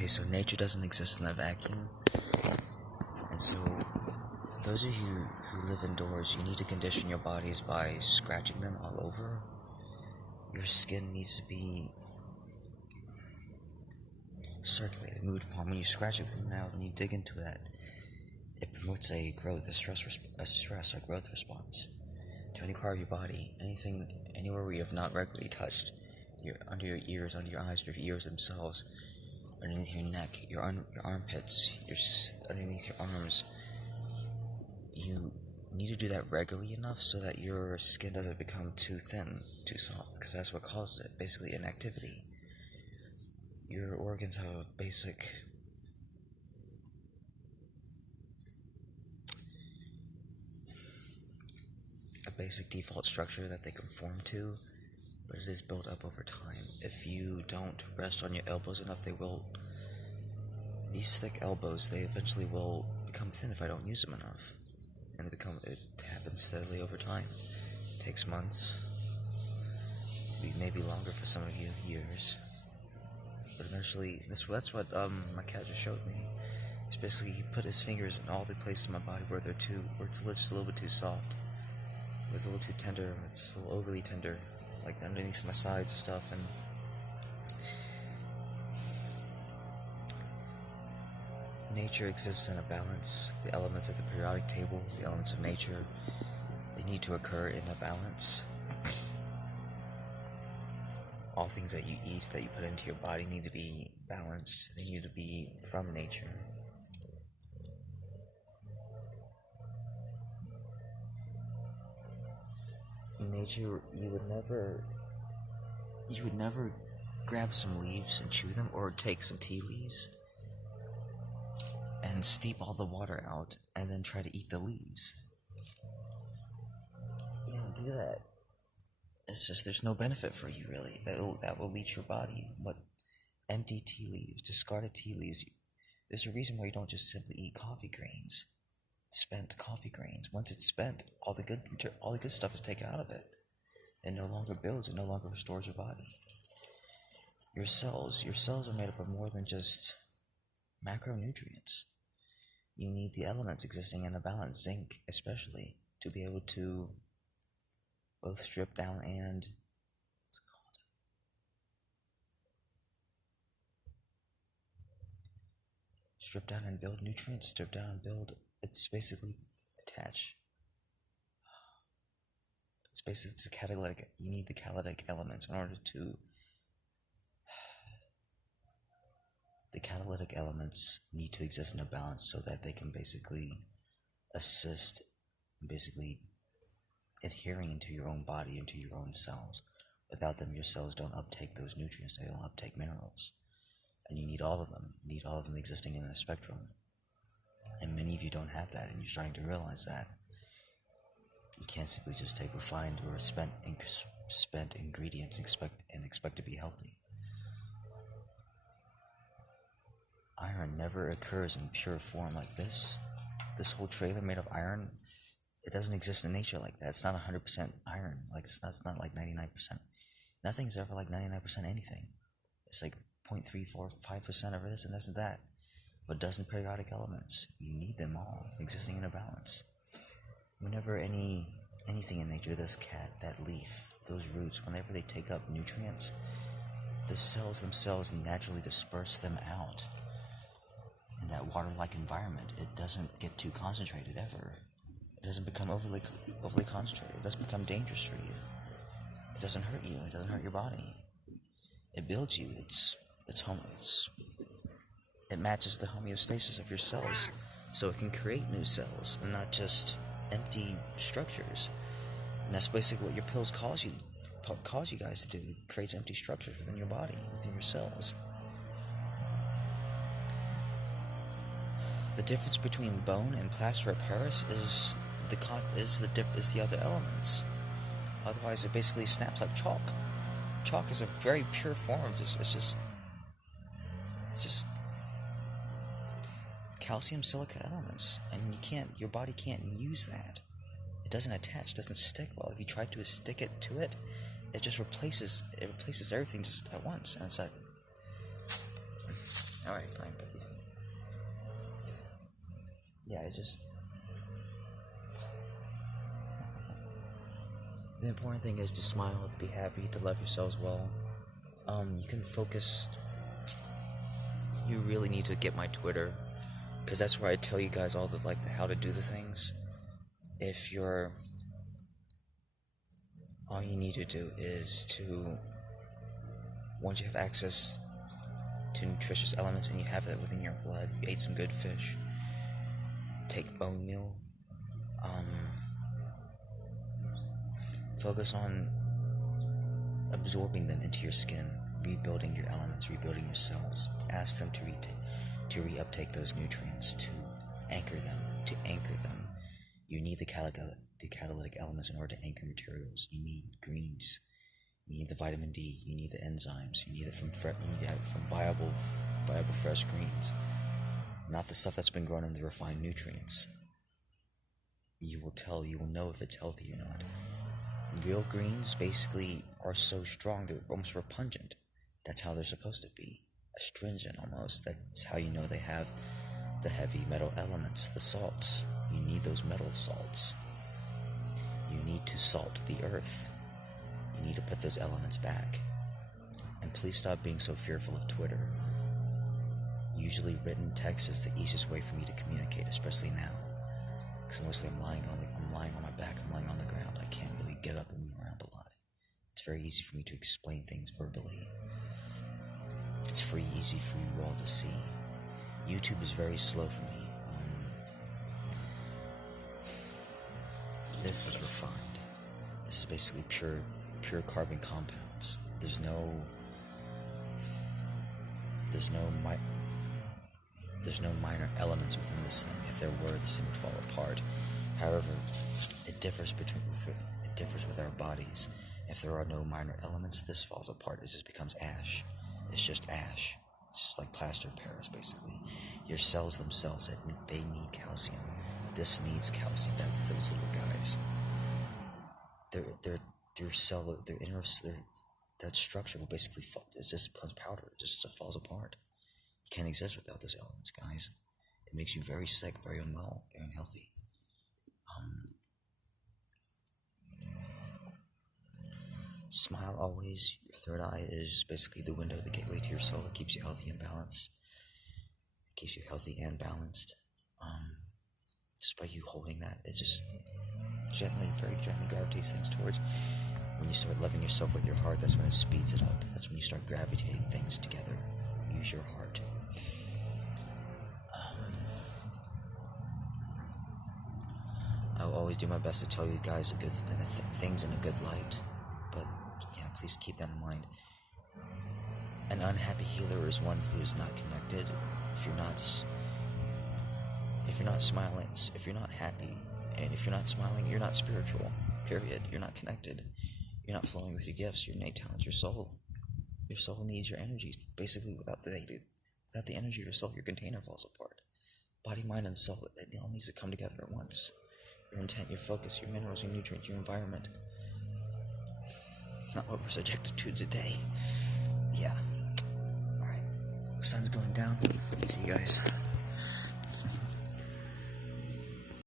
Okay, so nature doesn't exist in a vacuum, and so those of you who live indoors, you need to condition your bodies by scratching them all over. Your skin needs to be circulated, moved upon. When you scratch it with your nail and you dig into that, it promotes a stress or growth response to any part of your body, anywhere where you have not regularly touched, under your ears, under your eyes, your ears themselves, underneath your neck, your armpits, underneath your arms. You need to do that regularly enough so that your skin doesn't become too thin, too soft, because that's what causes it, basically inactivity. Your organs have a basic default structure that they conform to, but it is built up over time. If you don't rest on your elbows enough, these thick elbows, they eventually will become thin if I don't use them enough. And it happens steadily over time. It takes months, maybe longer for some of you, years. But eventually, that's what my cat just showed me. It's basically, he put his fingers in all the places in my body where it's just a little bit too soft. It's a little too tender, it's a little overly tender, like underneath my sides and stuff, and nature exists in a balance. The elements of the periodic table, the elements of nature, they need to occur in a balance. All things that you eat, that you put into your body, need to be balanced. They need to be from nature. In nature, you would never grab some leaves and chew them, or take some tea leaves and steep all the water out and then try to eat the leaves. You don't do that. It's just, there's no benefit for you, really. That will leach your body. But empty tea leaves, discarded tea leaves, there's a reason why you don't just simply eat coffee grains. Spent coffee grains. Once it's spent, all the good stuff is taken out of it. It no longer builds, it no longer restores your body. Your cells are made up of more than just macronutrients. You need the elements existing in a balance, zinc especially, to be able to both strip down and build nutrients, strip down and build. It's basically attach. It's a catalytic. You need the catalytic elements in order to. The catalytic elements need to exist in a balance so that they can basically assist, adhering into your own body, into your own cells. Without them, your cells don't uptake those nutrients. They don't uptake minerals. And you need all of them. You need all of them existing in a spectrum. And many of you don't have that, and you're starting to realize that. You can't simply just take refined or spent ingredients and expect to be healthy. Iron never occurs in pure form like this. This whole trailer made of iron, it doesn't exist in nature like that. It's not 100% iron. Like it's not like 99%. Nothing's ever like 99% anything. It's like 0.345% of this and this and that. But a dozen periodic elements, you need them all existing in a balance. Whenever anything in nature, this cat, that leaf, those roots, whenever they take up nutrients, the cells themselves naturally disperse them out in that water-like environment. It doesn't get too concentrated ever. It doesn't become overly concentrated. It doesn't become dangerous for you. It doesn't hurt you. It doesn't hurt your body. It builds you. It matches the homeostasis of your cells, so it can create new cells and not just empty structures. And that's basically what your pills cause you guys to do. It creates empty structures within your body, within your cells. The difference between bone and plaster of Paris is the other elements. Otherwise, it basically snaps like chalk. Chalk is a very pure form. It's just calcium silica elements, and your body can't use that. It doesn't attach, doesn't stick well. If you try to stick it to it, it just replaces everything just at once, and it's like, Alright, fine, but yeah, it's just... The important thing is to smile, to be happy, to love yourselves well. You can focus... You really need to get my Twitter, because that's where I tell you guys all the, how to do the things. If you're... All you need to do is to... Once you have access to nutritious elements and you have that within your blood, you ate some good fish, take bone meal, focus on absorbing them into your skin, rebuilding your elements, rebuilding your cells. Ask them to reuptake those nutrients, to anchor them. You need the catalytic elements in order to anchor materials. You need greens. You need the vitamin D. You need the enzymes. You need it from viable fresh greens, not the stuff that's been grown in the refined nutrients. You will know if it's healthy or not. Real greens basically are so strong they're almost repungent. That's how they're supposed to be. Astringent almost. That's how you know they have the heavy metal elements, the salts. You need those metal salts. You need to salt the earth. You need to put those elements back. And please stop being so fearful of Twitter. Usually written text is the easiest way for me to communicate, especially now. Because mostly I'm lying on my back, I'm lying on the ground. I can't really get up and move around a lot. It's very easy for me to explain things verbally. It's very easy for you all to see. YouTube is very slow for me. This is refined. This is basically pure carbon compounds. There's no minor elements within this thing. If there were, this thing would fall apart. However, it differs with our bodies. If there are no minor elements, this falls apart. It just becomes ash. It's just ash. It's just like plaster of Paris, basically. Your cells themselves, they need calcium. This needs calcium. Those little guys. That structure will basically fall. It just becomes powder. It just falls apart. You can't exist without those elements, guys. It makes you very sick, very unwell, very unhealthy. Smile always. Your third eye is basically the window, the gateway to your soul. It keeps you healthy and balanced. It keeps you healthy and balanced. Just by you holding that, it just very gently gravitates things towards. When you start loving yourself with your heart, that's when it speeds it up. That's when you start gravitating things together. Use your heart. I'll always do my best to tell you guys things in a good light, but yeah, please keep that in mind. An unhappy healer is one who is not connected. If you're not smiling, if you're not happy, and if you're not smiling, you're not spiritual. Period. You're not connected. You're not flowing with your gifts, your innate talents, your soul. Your soul needs your energy. Basically, without the energy of your soul, your container falls apart. Body, mind, and soul, it all needs to come together at once. Your intent, your focus, your minerals, your nutrients, your environment. Not what we're subjected to today. Yeah. Alright. Sun's going down. See you guys.